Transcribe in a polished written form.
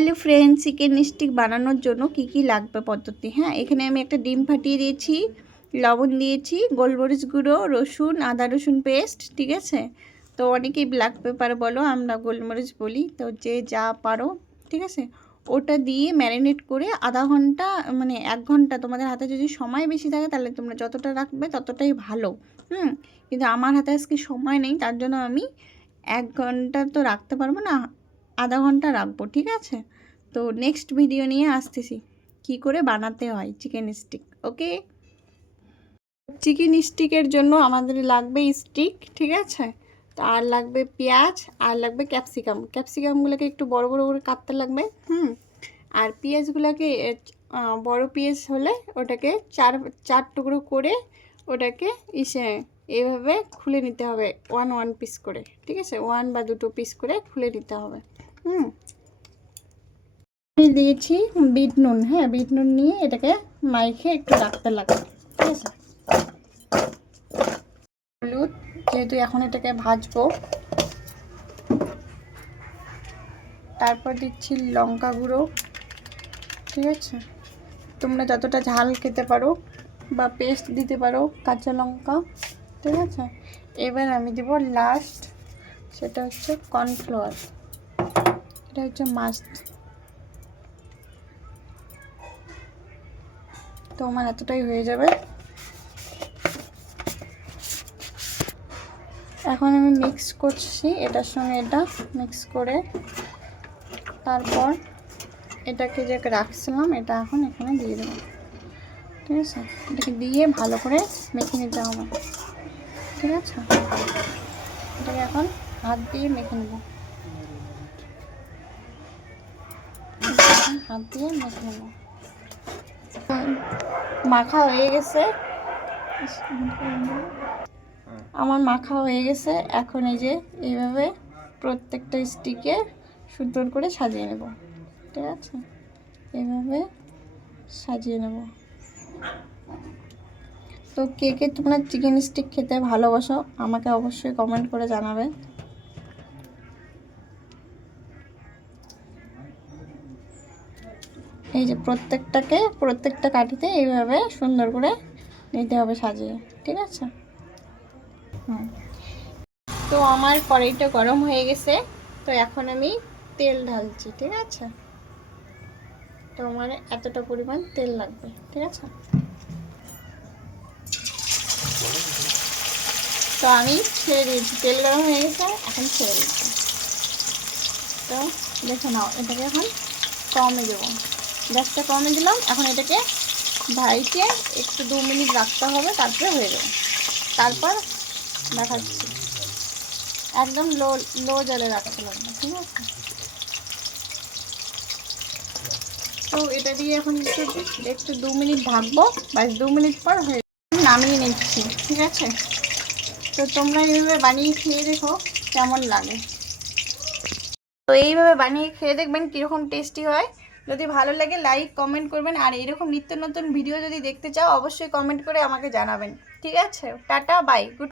Hello friend, chicken stick বানানোর জন্য কি কি লাগবে পদ্ধতি। হ্যাঁ, এখানে আমি একটা ডিম ফাটিয়ে দিয়েছি, লবণ দিয়েছি, গোলমরিচ গুঁড়ো, রসুন, আদা রসুন পেস্ট, ঠিক আছে। তো অনেকেই ব্ল্যাক পেপার বলো, আমরা গোলমরিচ বলি, তো যে যা পারো, ঠিক আছে। ওটা দিয়ে ম্যারিনেট করে আধা ঘন্টা, মানে 1 ঘন্টা, তোমাদের হাতে যদি সময় বেশি থাকে তাহলে তোমরা যতটা রাখবে ততটাই ভালো। কিন্তু আমার হাতে আজকে সময় নেই, তার জন্য আমি 1 ঘন্টা তো রাখতে পারবো না, আধা ঘন্টা রাখবো, ঠিক আছে। তো নেক্সট ভিডিও নিয়ে আসতেছি কি করে বানাতে হয় চিকেন স্টিক। ওকে, চিকেন স্টিকের জন্য আমাদের লাগবে স্টিক, ঠিক আছে। তো আর লাগবে পেঁয়াজ, আর লাগবে ক্যাপসিকামগুলোকে একটু বড় বড় করে কাটতে লাগবে। আর পেঁয়াজগুলোকে বড় পেঁয়াজ হলে ওটাকে চার চার টুকরো করে ওটাকে এইভাবে খুলে নিতে হবে, ওয়ান পিস করে, ঠিক আছে। 1 বা 2 পিস করে খুলে নিতে হবে। আমি দিয়েছি বিট নুন। হ্যাঁ, বিট নুন নিয়ে এটাকে মাইখে একটু রাখতে লাগবে, ঠিক আছে। হলুদ, যেহেতু এখন এটাকে ভাজবো, তারপর দিচ্ছি লঙ্কা গুঁড়ো, ঠিক আছে। তোমরা যতটা ঝাল খেতে পারো বা পেস্ট দিতে পারো কাঁচা লঙ্কা, ঠিক আছে। এবার আমি দেবো লাস্ট, সেটা হচ্ছে কর্নফ্লাওয়ার, এটা হচ্ছে মাস্ট। তো আমার এতটাই হয়ে যাবে। এখন আমি মিক্স করছি এটার সঙ্গে, এটা মিক্স করে তারপর এটাকে যে রাখছিলাম এটা এখন এখানে দিয়ে দেবো, ঠিক আছে। এটাকে দিয়ে ভালো করে মেখে নিতে হবে, ঠিক আছে। এটাকে এখন হাত দিয়ে মেখে নেব, হাত দিয়ে মেখে নেব। মাখা হয়ে গেছে, আমার মাখা হয়ে গেছে। এখন এই যে এইভাবে প্রত্যেকটা স্টিকে সুন্দর করে সাজিয়ে নেব, ঠিক আছে। এইভাবে সাজিয়ে নেব। তো কে কে তোমরা চিকেন স্টিক খেতে ভালোবাসো আমাকে অবশ্যই কমেন্ট করে জানাবে। এই যে প্রত্যেকটা কাঠিতে এইভাবে সুন্দর করে নিতে হবে সাজিয়ে, ঠিক আছে। তো আমার কড়াইটা গরম হয়ে গেছে, তো এখন আমি তেল ঢালছি, ঠিক আছে। তো আমার এতটা পরিমাণ তেল লাগবে, ঠিক আছে। তো আমি ছেড়ে দিয়েছি, তেল গরম হয়ে গেছে, এখন ছেড়ে দিচ্ছি। তো দেখে নাও, এটাকে এখন কমে দেবো, গ্যাসটা কমে দিলাম। এখন এটাকে ভাইকে একটু 2 মিনিট রাখতে হবে, তারপরে হয়ে যাবে। তারপর দেখাচ্ছি, একদম লো জালে রাখতে লাগবে, ঠিক আছে। তো এটা দিয়ে এখন একটু 2 মিনিট ঢাকবো, বাস 2 মিনিট পর হয়ে নামিয়ে নিচ্ছি, ঠিক আছে। তো তোমরা এইভাবে বানিয়ে খেয়ে দেখো কেমন লাগে। তো এইভাবে বানিয়ে খেয়ে দেখবেন কীরকম টেস্টি হয়। যদি ভালো লাগে লাইক কমেন্ট করবেন, আর এরকম নিত্য নতুন ভিডিও যদি দেখতে চাও অবশ্যই কমেন্ট করে আমাকে জানাবেন, ঠিক আছে। Tata, bye, good.